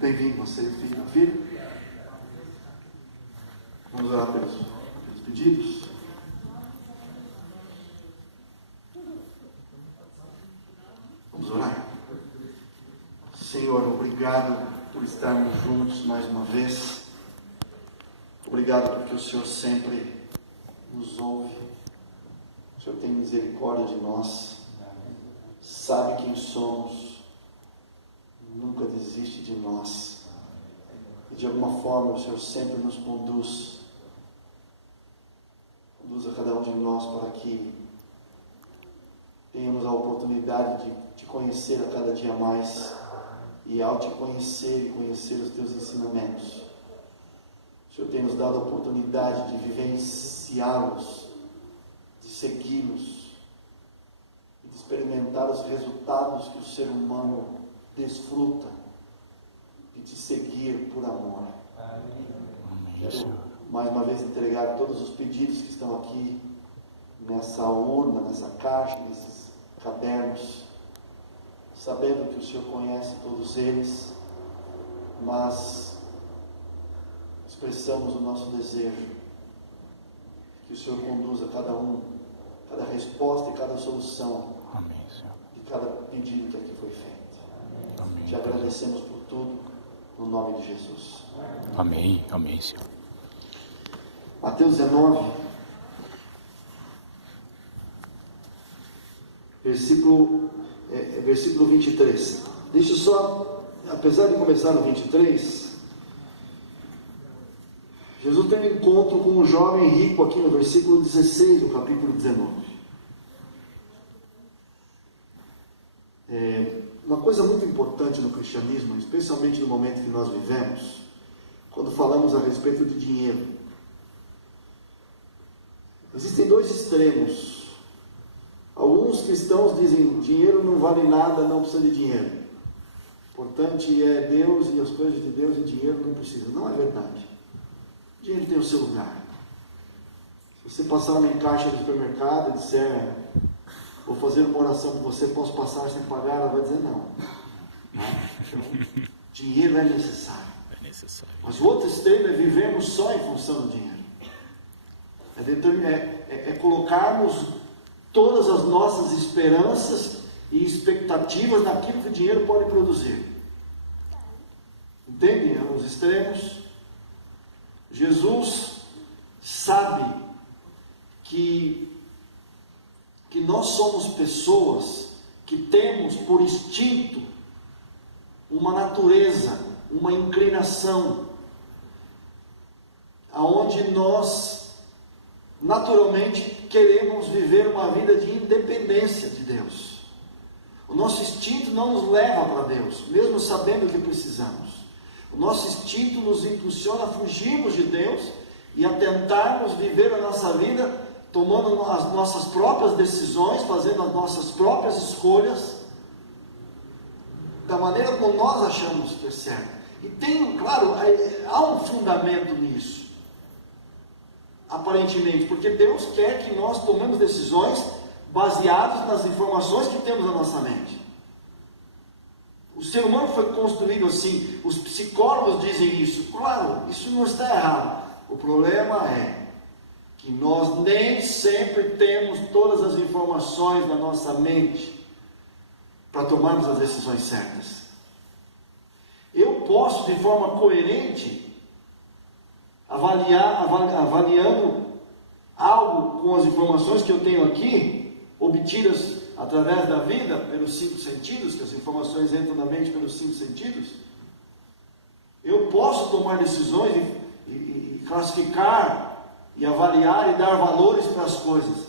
Bem-vindo você, filho e filha. Vamos orar pelos pedidos. Vamos orar. Senhor, obrigado por estarmos juntos mais uma vez. Obrigado porque o Senhor sempre nos ouve. O Senhor tem misericórdia de nós. Sabe quem somos. Nunca desiste de nós. E de alguma forma o Senhor sempre nos conduz. Conduz a cada um de nós para que tenhamos a oportunidade de te conhecer a cada dia mais. E ao te conhecer e conhecer os teus ensinamentos, o Senhor tem nos dado a oportunidade de vivenciá-los, de segui-los, e de experimentar os resultados que o ser humano desfruta, e de seguir por amor. Quero mais uma vez entregar todos os pedidos que estão aqui, nessa urna, nessa caixa, nesses cadernos, sabendo que o Senhor conhece todos eles, mas expressamos o nosso desejo que o Senhor conduza cada um, cada resposta e cada solução. Amém, Senhor. De cada pedido que aqui foi feito. Amém. Te agradecemos por tudo, no nome de Jesus. Amém, amém, Senhor. Mateus 19, versículo 23. Deixa eu só, apesar de começar no 23, Jesus tem um encontro com um jovem rico aqui no versículo 16 do capítulo 19. Uma coisa muito importante no cristianismo, especialmente no momento que nós vivemos, quando falamos a respeito de dinheiro. Existem dois extremos. Alguns cristãos dizem, dinheiro não vale nada, não precisa de dinheiro. O importante é Deus e as coisas de Deus, e dinheiro não precisa. Não é verdade. O dinheiro tem o seu lugar. Se você passar numa caixa de supermercado e disser, vou fazer uma oração por você, posso passar sem pagar, ela vai dizer não. Então, dinheiro é necessário. É necessário. Mas o outro extremo é vivermos só em função do dinheiro. É colocarmos todas as nossas esperanças e expectativas naquilo que o dinheiro pode produzir. Entendem os extremos? Jesus sabe que nós somos pessoas que temos por instinto uma natureza, uma inclinação, aonde nós naturalmente queremos viver uma vida de independência de Deus. O nosso instinto não nos leva para Deus, mesmo sabendo que precisamos. O nosso instinto nos impulsiona a fugirmos de Deus e a tentarmos viver a nossa vida tomando as nossas próprias decisões, fazendo as nossas próprias escolhas, da maneira como nós achamos que é certo. E tem, claro, há um fundamento nisso, aparentemente, porque Deus quer que nós tomemos decisões baseadas nas informações que temos na nossa mente. O ser humano foi construído assim, os psicólogos dizem isso. Claro, isso não está errado. O problema é que nós nem sempre temos todas as informações na nossa mente para tomarmos as decisões certas. Eu posso, de forma coerente, avaliando algo com as informações que eu tenho aqui, obtidas através da vida, pelos 5 sentidos, que as informações entram na mente pelos 5 sentidos, eu posso tomar decisões e classificar, e avaliar e dar valores para as coisas,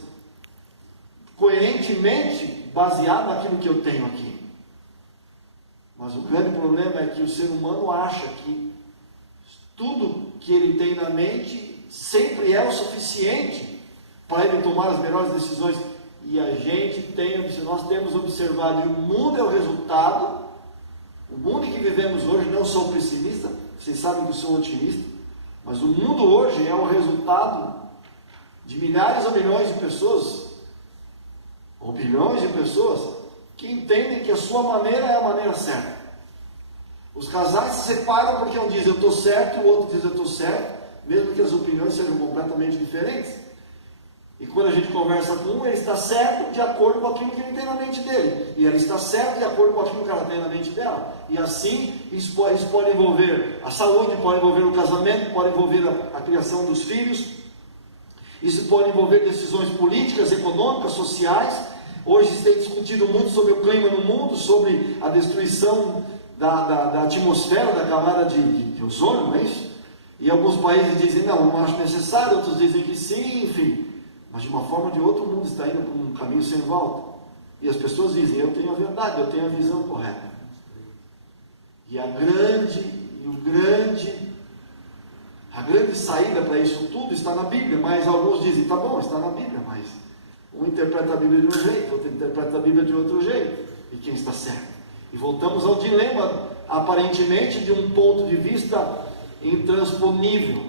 coerentemente, baseado naquilo que eu tenho aqui. Mas o grande problema é que o ser humano acha que tudo que ele tem na mente sempre é o suficiente para ele tomar as melhores decisões. E nós temos observado, e o mundo é o resultado, o mundo em que vivemos hoje, não sou pessimista, vocês sabem que eu sou otimista, mas o mundo hoje é o resultado de milhares ou milhões de pessoas, ou bilhões de pessoas, que entendem que a sua maneira é a maneira certa. Os casais se separam porque um diz eu estou certo e o outro diz eu estou certo, mesmo que as opiniões sejam completamente diferentes. E quando a gente conversa com um, ele está certo de acordo com aquilo que ele tem na mente dele. E ela está certa de acordo com aquilo que ela tem na mente dela. E assim, isso pode envolver a saúde, pode envolver o casamento, pode envolver a criação dos filhos. Isso pode envolver decisões políticas, econômicas, sociais. Hoje se tem discutido muito sobre o clima no mundo, sobre a destruição da atmosfera, da camada de ozônio, não é isso? E alguns países dizem, não acho necessário, outros dizem que sim, enfim. Mas de uma forma ou de outra o mundo está indo por um caminho sem volta. E as pessoas dizem, eu tenho a verdade, eu tenho a visão correta. E a grande saída para isso tudo está na Bíblia. Mas alguns dizem, tá bom, está na Bíblia, mas um interpreta a Bíblia de um jeito, outro interpreta a Bíblia de outro jeito. E quem está certo? E voltamos ao dilema, aparentemente, de um ponto de vista intransponível.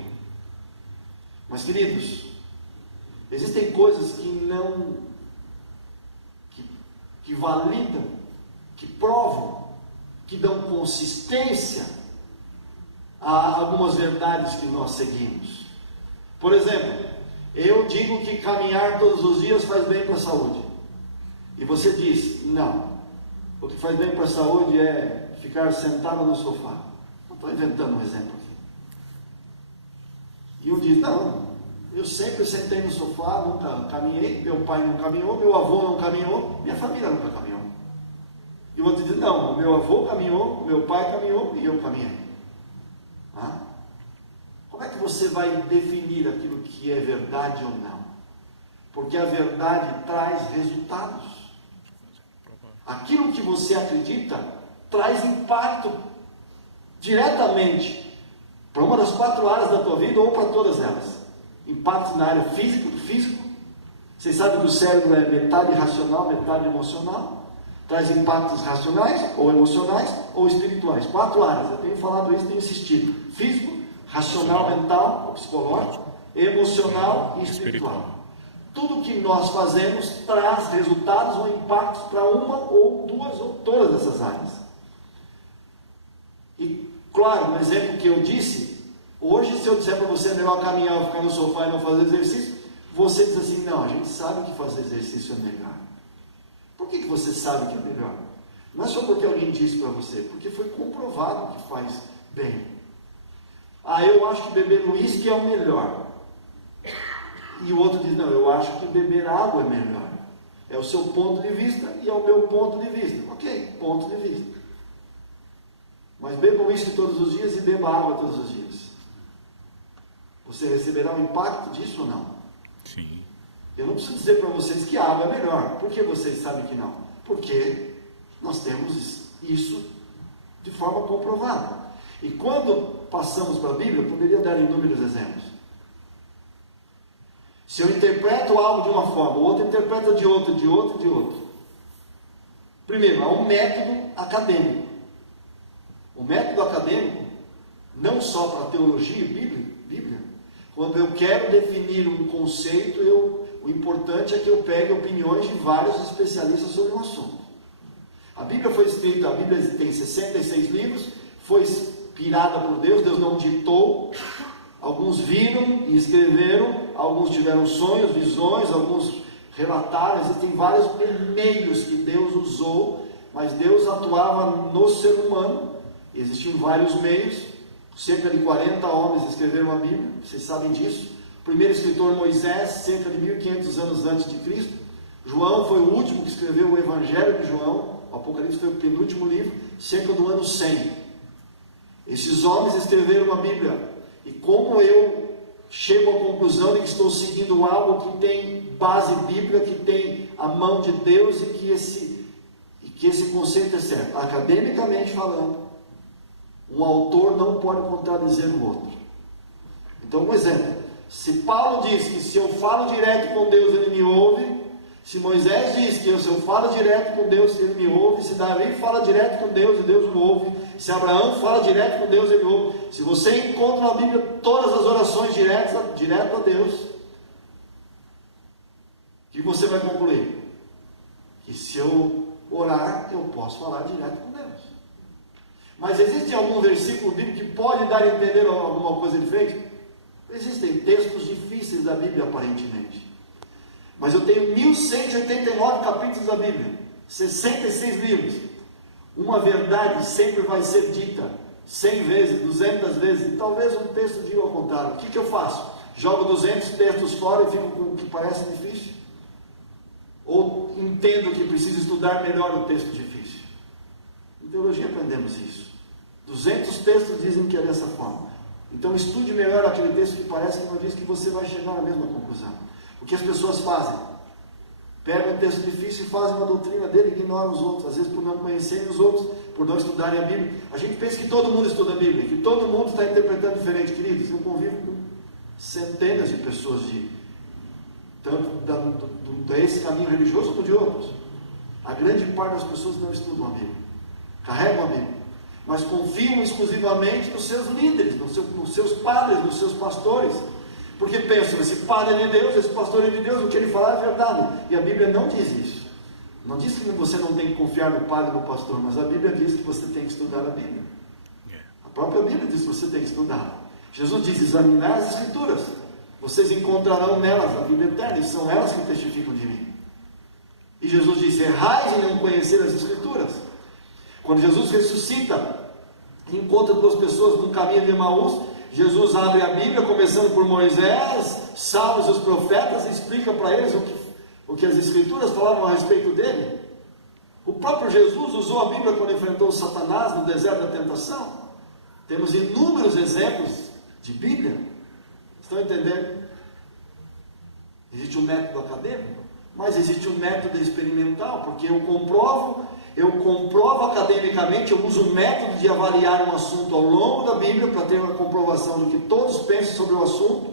Mas, queridos, existem coisas que validam, que provam, que dão consistência a algumas verdades que nós seguimos. Por exemplo, eu digo que caminhar todos os dias faz bem para a saúde. E você diz, não. O que faz bem para a saúde é ficar sentado no sofá. Eu estou inventando um exemplo aqui. E um diz, não, eu sempre sentei no sofá, nunca caminhei, meu pai não caminhou, meu avô não caminhou, minha família nunca caminhou. E o outro diz, não, o meu avô caminhou, o meu pai caminhou e eu caminhei. Como é que você vai definir aquilo que é verdade ou não? Porque a verdade traz resultados. Aquilo que você acredita traz impacto diretamente para uma das 4 áreas da tua vida ou para todas elas. Impactos na área físico. Vocês sabem que o cérebro é metade racional, metade emocional. Traz impactos racionais, ou emocionais, ou espirituais. 4 áreas. Eu tenho falado isso, tenho insistido. Físico, racional, mental, ou psicológico, emocional e espiritual. Tudo que nós fazemos traz resultados ou impactos para uma ou duas ou todas essas áreas. E, claro, no exemplo que eu disse, hoje se eu disser para você é melhor caminhar ou ficar no sofá e não fazer exercício, você diz assim, não, a gente sabe que fazer exercício é melhor. Por que você sabe que é melhor? Não é só porque alguém disse para você, porque foi comprovado que faz bem. Eu acho que beber uísque é o melhor. E o outro diz, não, eu acho que beber água é melhor. É o seu ponto de vista e é o meu ponto de vista. Ok, ponto de vista. Mas beba uísque todos os dias e beba água todos os dias. Você receberá um impacto disso ou não? Sim. Eu não preciso dizer para vocês que a água é melhor. Por que vocês sabem que não? Porque nós temos isso de forma comprovada. E quando passamos para a Bíblia, eu poderia dar inúmeros exemplos. Se eu interpreto algo de uma forma, o outro interpreta de outra, de outra, de outra. Primeiro, há um método acadêmico. O método acadêmico, não só para teologia e Bíblia, quando eu quero definir um conceito, o importante é que eu pegue opiniões de vários especialistas sobre um assunto. A Bíblia foi escrita, a Bíblia tem 66 livros, foi inspirada por Deus, Deus não ditou. Alguns viram e escreveram, alguns tiveram sonhos, visões, alguns relataram, existem vários meios que Deus usou, mas Deus atuava no ser humano, existiam vários meios, cerca de 40 homens escreveram a Bíblia, vocês sabem disso. O primeiro escritor Moisés, cerca de 1500 anos antes de Cristo. João foi o último que escreveu o Evangelho de João, o Apocalipse foi o penúltimo livro, cerca do ano 100. Esses homens escreveram a Bíblia. E como eu chego à conclusão de que estou seguindo algo que tem base bíblica, que tem a mão de Deus e que esse conceito é certo? Academicamente falando, um autor não pode contradizer o outro. Então, um exemplo. Se Paulo diz que se eu falo direto com Deus, ele me ouve. Se Moisés diz que se eu falo direto com Deus, ele me ouve. Se Davi fala direto com Deus, e Deus o ouve. Se Abraão fala direto com Deus, ele ouve. Se você encontra na Bíblia todas as orações direto a Deus, o que você vai concluir? Que se eu orar, eu posso falar direto com Deus. Mas existe algum versículo bíblico que pode dar a entender alguma coisa diferente? Existem textos difíceis da Bíblia, aparentemente. Mas eu tenho 1189 capítulos da Bíblia, 66 livros. Uma verdade sempre vai ser dita 100 vezes, 200 vezes, e talvez um texto diga ao contrário. O que eu faço? Jogo 200 textos fora e fico com o que parece difícil? Ou entendo que preciso estudar melhor o texto difícil? Em teologia aprendemos isso. 200 textos dizem que é dessa forma. Então estude melhor aquele texto que parece que não diz, que você vai chegar na mesma conclusão. O que as pessoas fazem? Pegam um texto difícil e fazem uma doutrina dele e ignoram os outros. Às vezes por não conhecerem os outros, por não estudarem a Bíblia. A gente pensa que todo mundo estuda a Bíblia, que todo mundo está interpretando diferente. Queridos, eu convivo com centenas de pessoas, tanto desse caminho religioso como de outros. A grande parte das pessoas não estudam a Bíblia, carregam a Bíblia, mas confiam exclusivamente nos seus líderes, nos seus padres, nos seus pastores, porque pensam, esse padre é de Deus, esse pastor é de Deus, o que ele falar é verdade. E a Bíblia não diz isso. Não diz que você não tem que confiar no padre e no pastor, mas a Bíblia diz que você tem que estudar a Bíblia. A própria Bíblia diz que você tem que estudar. Jesus diz, examinar as Escrituras, vocês encontrarão nelas a vida eterna, e são elas que testificam de mim. E Jesus diz, errais em não conhecer as Escrituras. Quando Jesus ressuscita e encontra duas pessoas no caminho de Emaús, Jesus abre a Bíblia, começando por Moisés, Salmos e os profetas, e explica para eles o que as Escrituras falavam a respeito dele. O próprio Jesus usou a Bíblia quando enfrentou Satanás no deserto da tentação. Temos inúmeros exemplos de Bíblia. Estão entendendo? Existe um método acadêmico, mas existe um método experimental, porque eu comprovo academicamente, eu uso um método de avaliar um assunto ao longo da Bíblia, para ter uma comprovação do que todos pensam sobre o assunto.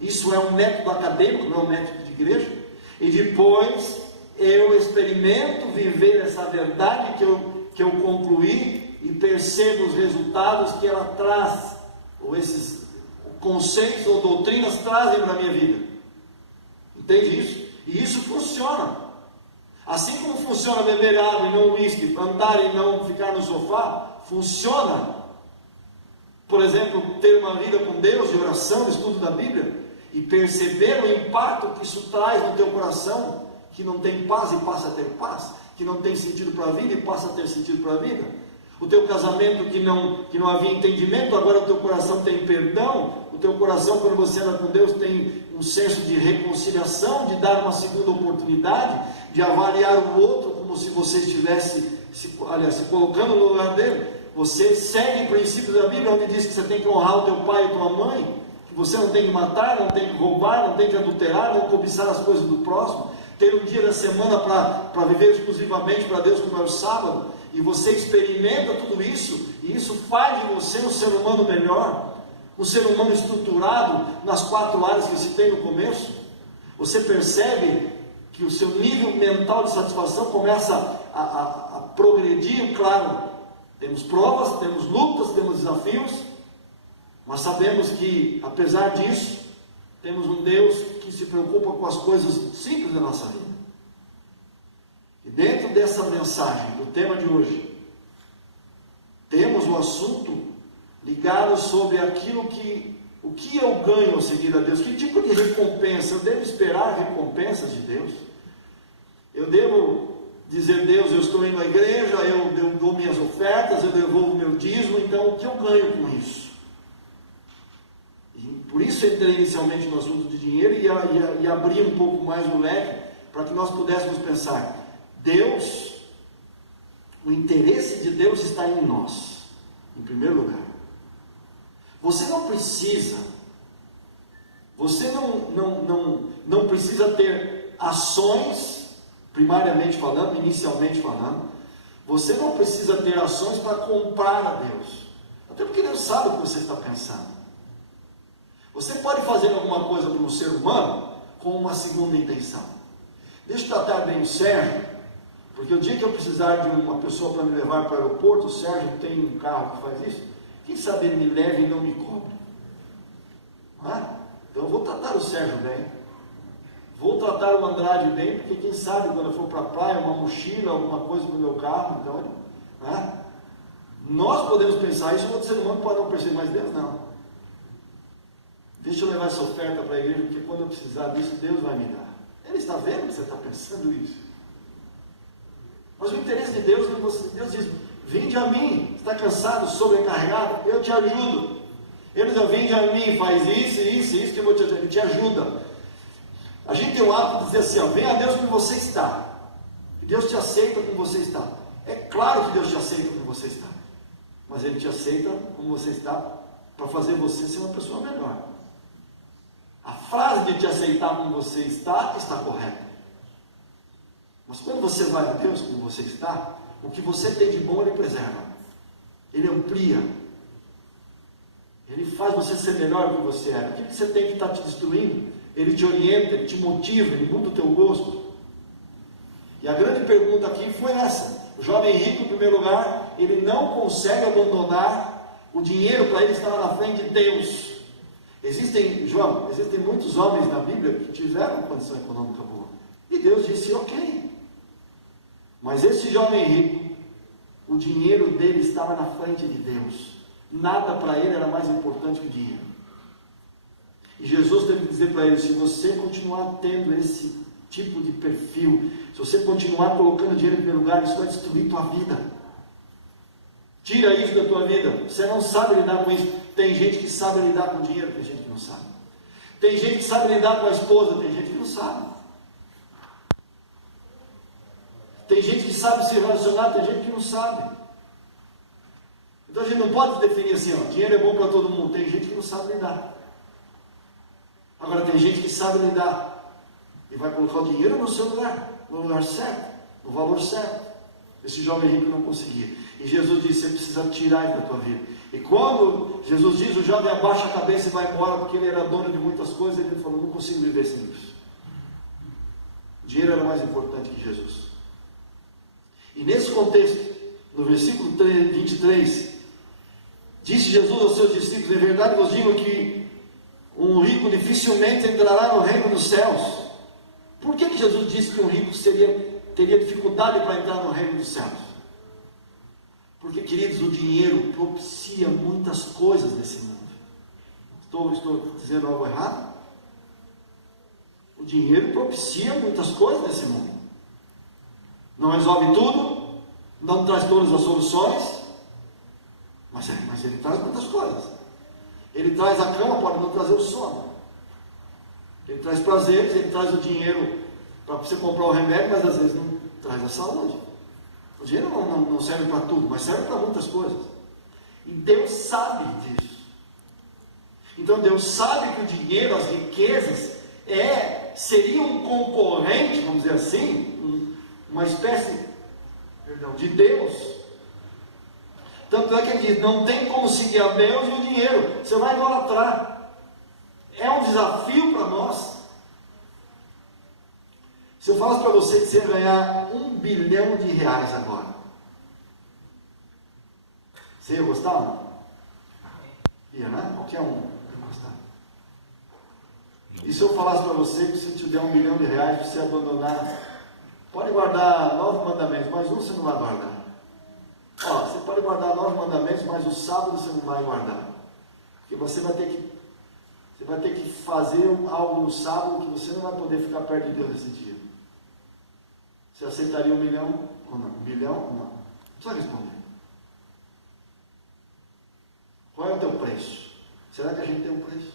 Isso é um método acadêmico, não é um método de igreja. E depois eu experimento viver essa verdade que eu concluí, e percebo os resultados que ela traz, ou esses conceitos ou doutrinas trazem para a minha vida. Entende isso? E isso funciona. Assim como funciona beber água e não uísque, andar e não ficar no sofá, funciona, por exemplo, ter uma vida com Deus, de oração, de estudo da Bíblia, e perceber o impacto que isso traz no teu coração, que não tem paz e passa a ter paz, que não tem sentido para a vida e passa a ter sentido para a vida. O teu casamento que não havia entendimento, agora o teu coração tem perdão. O teu coração, quando você anda com Deus, tem um senso de reconciliação, de dar uma segunda oportunidade, de avaliar o outro como se você estivesse se colocando no lugar dele. Você segue princípios da Bíblia, onde diz que você tem que honrar o teu pai e tua mãe, que você não tem que matar, não tem que roubar, não tem que adulterar, não cobiçar as coisas do próximo, ter um dia da semana para viver exclusivamente para Deus, como é o sábado. E você experimenta tudo isso, e isso faz de você um ser humano melhor, um ser humano estruturado nas 4 áreas que eu citei no começo. Você percebe que o seu nível mental de satisfação começa a progredir. Claro, temos provas, temos lutas, temos desafios, mas sabemos que, apesar disso, temos um Deus que se preocupa com as coisas simples da nossa vida. E dentro dessa mensagem, do tema de hoje, temos um assunto ligado sobre o que eu ganho ao seguir a Deus, que tipo de recompensa. Eu devo esperar recompensas de Deus? Eu devo dizer, Deus, eu estou indo à igreja, eu dou minhas ofertas, eu devolvo meu dízimo, então o que eu ganho com isso? E por isso eu entrei inicialmente no assunto de dinheiro e abri um pouco mais o leque, para que nós pudéssemos pensar, Deus, o interesse de Deus está em nós, em primeiro lugar. Você não precisa ter ações, primariamente falando, inicialmente falando, você não precisa ter ações para comprar a Deus, até porque Deus sabe o que você está pensando. Você pode fazer alguma coisa para um ser humano com uma segunda intenção. Deixa eu tratar bem o Sérgio, porque o dia que eu precisar de uma pessoa para me levar para o aeroporto, o Sérgio tem um carro que faz isso, quem sabe ele me leve e não me cobre. Então eu vou tratar o Sérgio bem, vou tratar o Andrade bem, porque quem sabe quando eu for para a praia, uma mochila, alguma coisa no meu carro, então, Nós podemos pensar isso, o outro ser humano pode não perceber, mas Deus não. Deixa eu levar essa oferta para a igreja, porque quando eu precisar disso, Deus vai me dar. Ele está vendo que você está pensando isso. Mas o interesse de Deus, Deus diz, vinde a mim, está cansado, sobrecarregado, eu te ajudo. Ele diz, vinde a mim, faz isso que eu vou te ajudar. Ele te ajuda. A gente tem o hábito de dizer assim, ó, venha a Deus como você está. E Deus te aceita como você está. É claro que Deus te aceita como você está. Mas Ele te aceita como você está para fazer você ser uma pessoa melhor. A frase de te aceitar como você está correta. Mas quando você vai a Deus como você está, o que você tem de bom Ele preserva. Ele amplia. Ele faz você ser melhor do que você era. O que você tem que estar te destruindo? Ele te orienta, Ele te motiva, Ele muda o teu gosto. E a grande pergunta aqui foi essa. O jovem rico, em primeiro lugar, ele não consegue abandonar o dinheiro para ele estar na frente de Deus. Existem muitos homens na Bíblia que tiveram condição econômica boa. E Deus disse, ok. Mas esse jovem rico, o dinheiro dele estava na frente de Deus. Nada para ele era mais importante que o dinheiro. E Jesus teve que dizer para ele, se você continuar tendo esse tipo de perfil, se você continuar colocando dinheiro em primeiro lugar, isso vai destruir tua vida. Tira isso da tua vida. Você não sabe lidar com isso. Tem gente que sabe lidar com dinheiro, tem gente que não sabe. Tem gente que sabe lidar com a esposa, tem gente que não sabe. Tem gente que sabe se relacionar, tem gente que não sabe. Então a gente não pode definir assim, ó, dinheiro é bom para todo mundo. Tem gente que não sabe lidar. Agora tem gente que sabe lidar e vai colocar o dinheiro no seu lugar, no lugar certo, no valor certo. Esse jovem rico não conseguia. E Jesus disse, você precisa tirar isso da tua vida. E quando Jesus diz, o jovem abaixa a cabeça e vai embora, porque ele era dono de muitas coisas, ele falou, não consigo viver sem isso. O dinheiro era mais importante que Jesus. E nesse contexto, no versículo 23, disse Jesus aos seus discípulos, em verdade vos digo que um rico dificilmente entrará no reino dos céus. Por que Jesus disse que um rico teria dificuldade para entrar no reino dos céus? Porque, queridos, o dinheiro propicia muitas coisas nesse mundo. Estou dizendo algo errado? O dinheiro propicia muitas coisas nesse mundo. Não resolve tudo, não traz todas as soluções, mas ele traz muitas coisas. Ele traz a cama, pode não trazer o sono. Ele traz prazeres, ele traz o dinheiro para você comprar o remédio, mas às vezes não traz a saúde. O dinheiro não serve para tudo, mas serve para muitas coisas. E Deus sabe disso. Então Deus sabe que o dinheiro, as riquezas, seria um concorrente, vamos dizer assim, uma espécie, de Deus. Tanto é que ele diz, não tem como seguir a Deus e o dinheiro, você vai idolatrar. É um desafio para nós. Se eu falasse para você que você ia ganhar R$1 bilhão agora, você ia gostar ou não? Ia, né? Qualquer um ia gostar. E se eu falasse para você que se te der R$1 bilhão, você abandonar, pode guardar 9 mandamentos, mas um você não vai guardar. Ó, você pode guardar 9 mandamentos, mas o sábado você não vai guardar. Porque você vai ter que fazer algo no sábado que você não vai poder ficar perto de Deus nesse dia. Você aceitaria 1 milhão ou não? 1 bilhão ou não? Não precisa responder. Qual é o teu preço? Será que a gente tem um preço?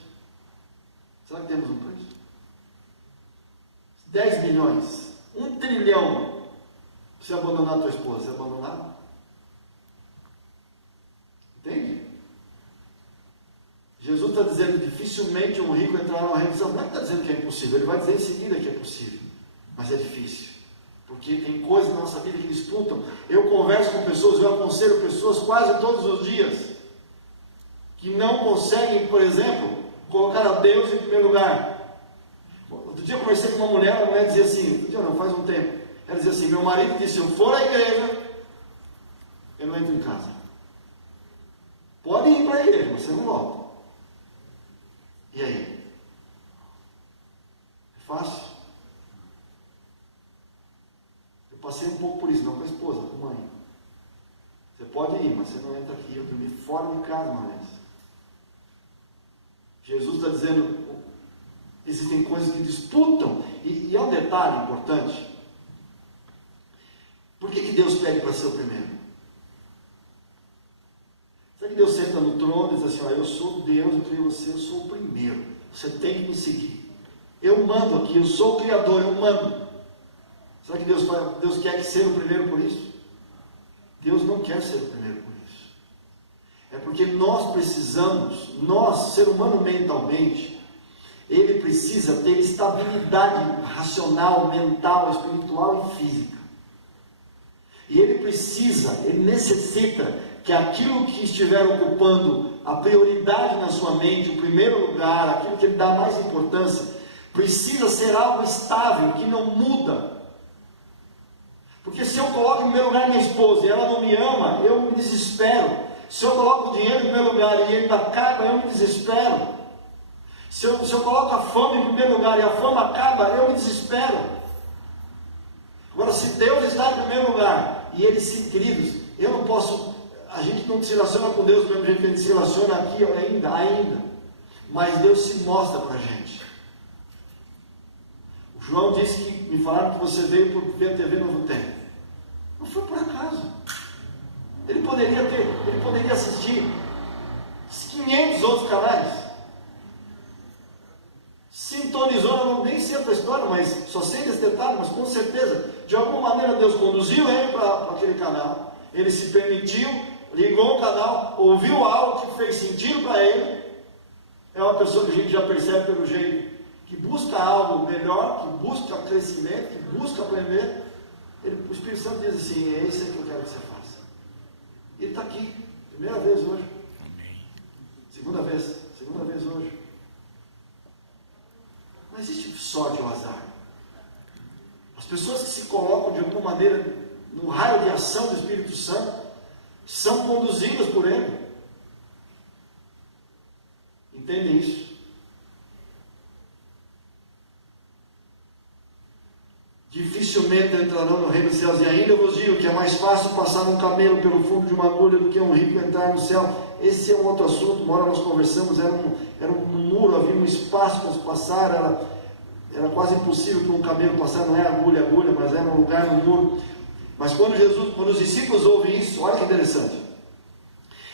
Será que temos um preço? 10 milhões, 1 trilhão. Você abandonar a tua esposa, você abandonar? Entende? Jesus está dizendo que dificilmente um rico entrará no reino dos céus. Não é que está dizendo que é impossível, ele vai dizer em seguida que é possível, mas é difícil, porque tem coisas na nossa vida que disputam. Eu converso com pessoas, eu aconselho pessoas quase todos os dias, que não conseguem, por exemplo, colocar a Deus em primeiro lugar. Outro dia eu conversei com uma mulher, a mulher dizia assim, faz um tempo, ela dizia assim, meu marido disse, se eu for à igreja, eu não entro em casa. Pode ir para a igreja, mas você não volta. E aí? É fácil? Eu passei um pouco por isso, não com a esposa, com a mãe. Você pode aí, mas você não entra aqui. Eu dormi fora de casa uma vez. Jesus está dizendo, existem coisas que disputam, e é um detalhe importante. Por que Deus pede para ser o primeiro? Será que Deus senta no trono e diz assim, eu sou Deus, eu criei você, eu sou o primeiro, você tem que me seguir. Eu mando aqui, eu sou o Criador, eu mando. Será que Deus quer que seja o primeiro por isso? Deus não quer ser o primeiro por isso. É porque nós precisamos, ser humano mentalmente, ele precisa ter estabilidade racional, mental, espiritual e física. E ele necessita que aquilo que estiver ocupando a prioridade na sua mente, o primeiro lugar, aquilo que ele dá mais importância, precisa ser algo estável, que não muda. Porque se eu coloco em primeiro lugar minha esposa e ela não me ama, eu me desespero. Se eu coloco o dinheiro em primeiro lugar e ele acaba, eu me desespero. Se eu coloco a fama em primeiro lugar e a fama acaba, eu me desespero. Agora, se Deus está em primeiro lugar e eles se queridos, eu não posso, a gente não se relaciona com Deus do mesmo jeito que a gente se relaciona aqui ainda. Mas Deus se mostra para a gente. O João disse que me falaram que você veio por ver a TV Novo Tempo. Não foi por acaso. Ele poderia assistir 500 outros canais. Sintonizou, eu nem sei a tua história, mas só sei desse detalhe, mas com certeza, de alguma maneira Deus conduziu ele para aquele canal. Ele se permitiu, ligou o canal, ouviu algo que fez sentido para ele. É uma pessoa que a gente já percebe pelo jeito, que busca algo melhor, que busca crescimento, que busca aprender. O Espírito Santo diz assim, é isso que eu quero que você faça. Ele está aqui, primeira vez hoje. Segunda vez hoje. Não existe sorte ou azar. As pessoas que se colocam de alguma maneira no raio de ação do Espírito Santo são conduzidas por Ele. Entendem isso? Dificilmente entrarão no reino dos céus. E ainda vos digo que é mais fácil passar um camelo pelo fundo de uma agulha do que um rico entrar no céu. Esse é um outro assunto. Uma hora nós conversamos, era um muro, havia um espaço para se passar, era quase impossível para um camelo passar, não é agulha, mas era um lugar no muro. Mas quando os discípulos ouvem isso, olha que interessante.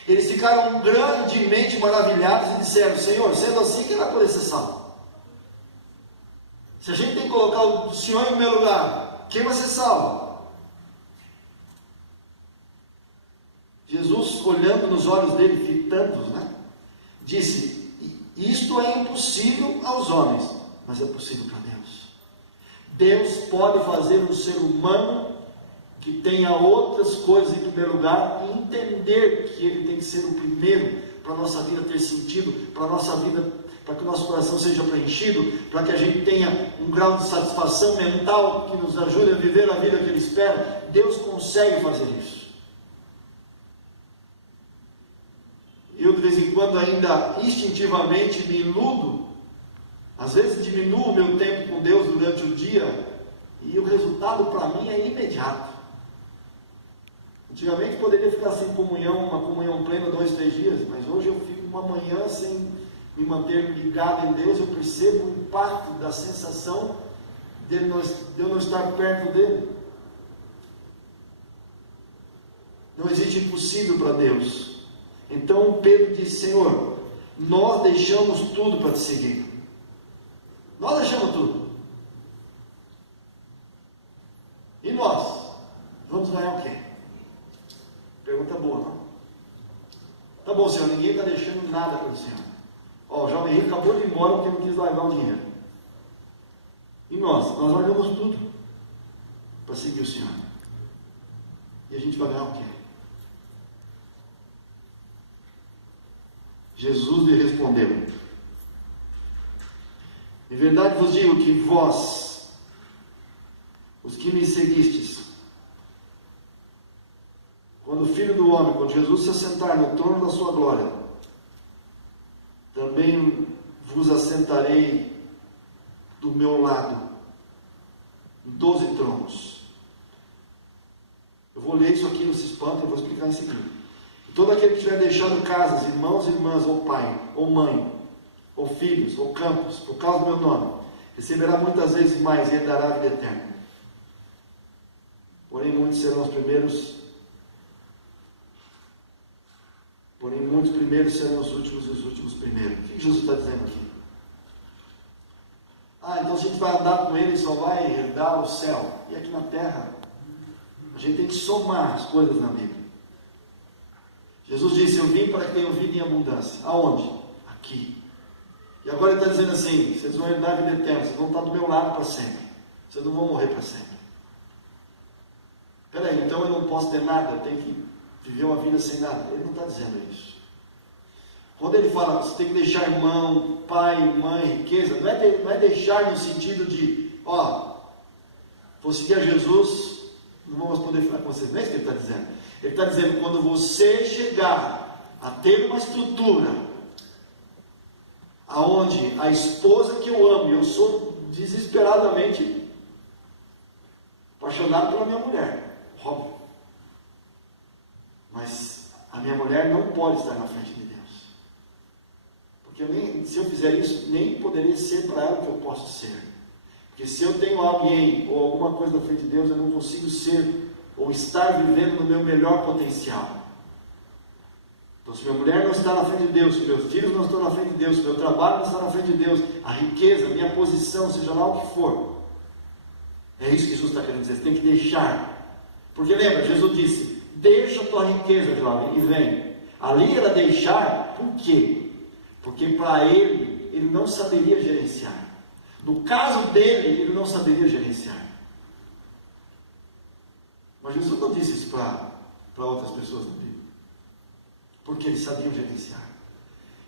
Eles ficaram grandemente maravilhados e disseram, Senhor, sendo assim, quem vai poder ser salvo? Se a gente tem que colocar o Senhor em primeiro lugar, quem vai ser salvo? Jesus, olhando nos olhos dele, fitando-os, disse, isto é impossível aos homens, mas é possível para Deus. Deus pode fazer um ser humano que tenha outras coisas em primeiro lugar e entender que ele tem que ser o primeiro para a nossa vida ter sentido, para a nossa vida, para que o nosso coração seja preenchido, para que a gente tenha um grau de satisfação mental que nos ajude a viver a vida que Ele espera. Deus consegue fazer isso. Eu de vez em quando ainda instintivamente me iludo, às vezes diminuo o meu tempo com Deus durante o dia e o resultado para mim é imediato. Antigamente poderia ficar sem comunhão, uma comunhão plena 2, 3 dias, mas hoje eu fico uma manhã sem me manter ligado em Deus, eu percebo o impacto da sensação de eu não estar perto dele. Não existe impossível para Deus. Então Pedro disse, Senhor, nós deixamos tudo para te seguir. Nós deixamos tudo. E nós? Vamos ganhar o quê? Pergunta boa, não? Tá bom, Senhor, ninguém está deixando nada para o Senhor. O jovem rico acabou de ir embora porque não quis largar o dinheiro. E nós largamos tudo para seguir o Senhor. E a gente vai ganhar o quê? Jesus lhe respondeu, em verdade vos digo que vós, os que me seguistes, quando o Filho do Homem, quando Jesus se assentar no trono da sua glória, também vos assentarei do meu lado, em 12 tronos. Eu vou ler isso aqui, não se espantem, eu vou explicar em seguida. Todo aquele que tiver deixado casas, irmãos, irmãs, ou pai, ou mãe, ou filhos, ou campos, por causa do meu nome, receberá muitas vezes mais e herdará a vida eterna. Porém, muitos serão os primeiros. Porém, muitos primeiros serão os últimos e os últimos primeiros. O que Jesus está dizendo aqui? Então a gente vai andar com Ele e só vai herdar o céu. E aqui na terra, a gente tem que somar as coisas na Bíblia. Jesus disse, eu vim para que tenham vida em abundância. Aonde? Aqui. E agora Ele está dizendo assim, vocês vão herdar a vida eterna, vocês vão estar do meu lado para sempre. Vocês não vão morrer para sempre. Peraí, então eu não posso ter nada, eu tenho que viver uma vida sem nada. Ele não está dizendo isso. Quando ele fala, você tem que deixar irmão, pai, mãe, riqueza, não é deixar no sentido de, vou seguir a Jesus, não vamos poder falar com vocês. Não é isso que ele está dizendo. Ele está dizendo, quando você chegar a ter uma estrutura, aonde a esposa que eu amo, eu sou desesperadamente apaixonado pela minha mulher, óbvio. Mas a minha mulher não pode estar na frente de Deus. Porque se eu fizer isso, nem poderia ser para ela o que eu posso ser. Porque se eu tenho alguém ou alguma coisa na frente de Deus, eu não consigo ser ou estar vivendo no meu melhor potencial. Então, se minha mulher não está na frente de Deus, se meus filhos não estão na frente de Deus, se meu trabalho não está na frente de Deus, a riqueza, a minha posição, seja lá o que for, é isso que Jesus está querendo dizer. Você tem que deixar. Porque lembra, Jesus disse, deixa a tua riqueza, jovem, e vem. Ali era deixar, por quê? Porque para ele não saberia gerenciar. No caso dele, ele não saberia gerenciar. Mas Jesus não disse isso para outras pessoas na Bíblia. Porque eles sabiam gerenciar.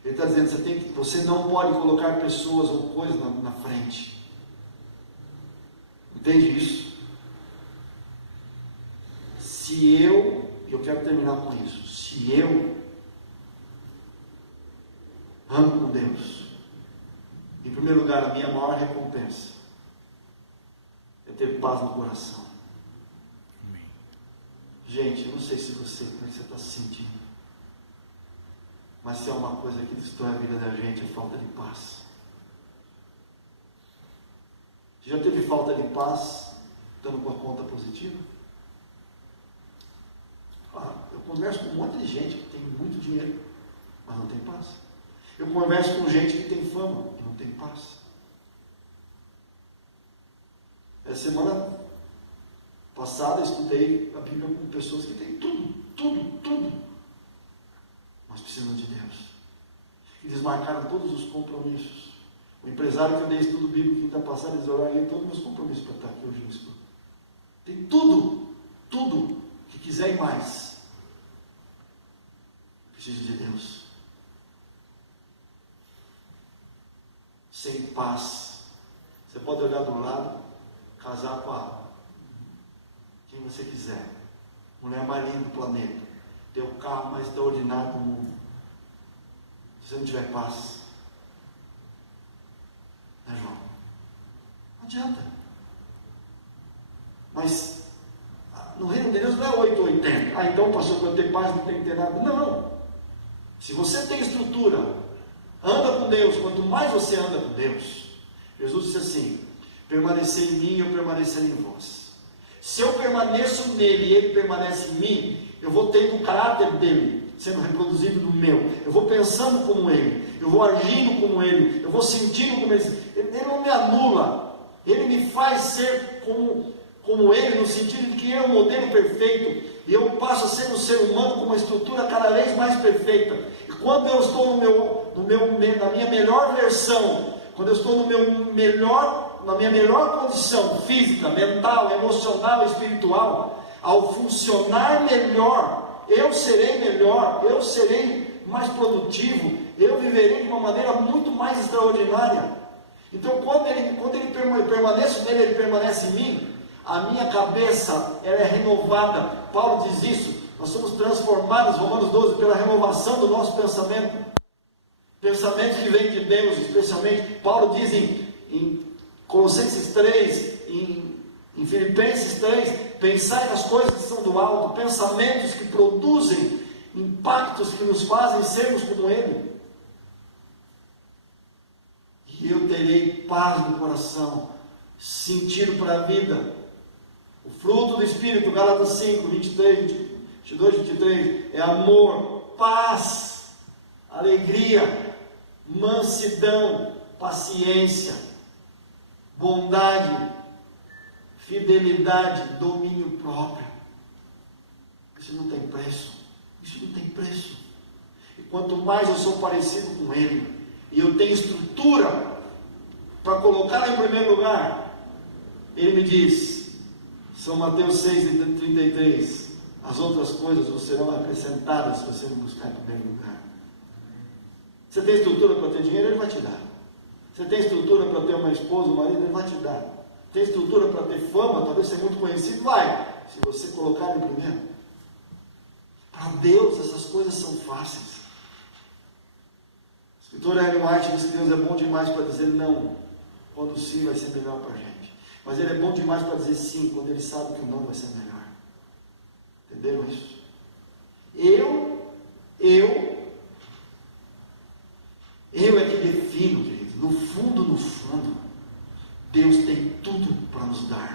Ele está dizendo, você não pode colocar pessoas ou coisas na frente. Entende isso? Eu quero terminar com isso. Se eu amo com Deus, em primeiro lugar, a minha maior recompensa é ter paz no coração. Amém. Gente, eu não sei como você está se sentindo, mas se é uma coisa que destrói a vida da gente, é falta de paz. Você já teve falta de paz estando com a conta positiva? Eu converso com um monte de gente que tem muito dinheiro, mas não tem paz. Eu converso com gente que tem fama e não tem paz. Essa semana passada eu estudei a Bíblia com pessoas que têm tudo, mas precisam de Deus. E desmarcaram todos os compromissos. O empresário que eu dei estudo bíblico quinta passada, eles oraram todos os meus compromissos para estar aqui hoje no estudo. Tem tudo que quiser e mais. Preciso de Deus. Sem paz. Você pode olhar do lado, casar com quem você quiser. Mulher mais linda do planeta. Ter o carro mais extraordinário do mundo. Se você não tiver paz, né, João? Não adianta. Mas no reino de Deus não é 880. Então passou quando tem paz, não tem que ter nada. Não. Se você tem estrutura, anda com Deus, quanto mais você anda com Deus, Jesus disse assim, permanecer em mim e eu permanecerei em vós. Se eu permaneço nele e ele permanece em mim, eu vou tendo o caráter dele, sendo reproduzido no meu, eu vou pensando como ele, eu vou agindo como ele, eu vou sentindo como ele não me anula, ele me faz ser como ele, no sentido de que ele é o modelo perfeito, e eu passo a ser um ser humano com uma estrutura cada vez mais perfeita. E quando eu estou na minha melhor versão, quando eu estou na minha melhor condição física, mental, emocional, espiritual, ao funcionar melhor, eu serei melhor, eu serei mais produtivo, eu viverei de uma maneira muito mais extraordinária. Então, quando ele permanece nele, ele permanece em mim, a minha cabeça ela é renovada. Paulo diz isso, nós somos transformados, Romanos 12, pela renovação do nosso pensamento. Pensamentos que vêm de Deus, especialmente. Paulo diz em Colossenses 3, em Filipenses 3, pensai nas coisas que são do alto, pensamentos que produzem impactos que nos fazem sermos como Ele. E eu terei paz no coração, sentido para a vida. O fruto do Espírito, Gálatas 5, 22, 23, é amor, paz, alegria, mansidão, paciência, bondade, fidelidade, domínio próprio. Isso não tem preço. Isso não tem preço. E quanto mais eu sou parecido com Ele, e eu tenho estrutura para colocá-lo em primeiro lugar, Ele me diz, São Mateus 6,33, as outras coisas vos serão acrescentadas se você me buscar em primeiro lugar. Você tem estrutura para ter dinheiro? Ele vai te dar. Você tem estrutura para ter uma esposa, um marido? Ele vai te dar. Tem estrutura para ter fama, talvez ser muito conhecido? Vai, se você colocar em primeiro. Para Deus essas coisas são fáceis. O escritor Ellen White diz que Deus é bom demais para dizer não, quando o sim vai ser melhor para a gente. Mas Ele é bom demais para dizer sim, quando Ele sabe que o não vai ser melhor. Entenderam isso? Eu é que defino, querido. No fundo, Deus tem tudo para nos dar.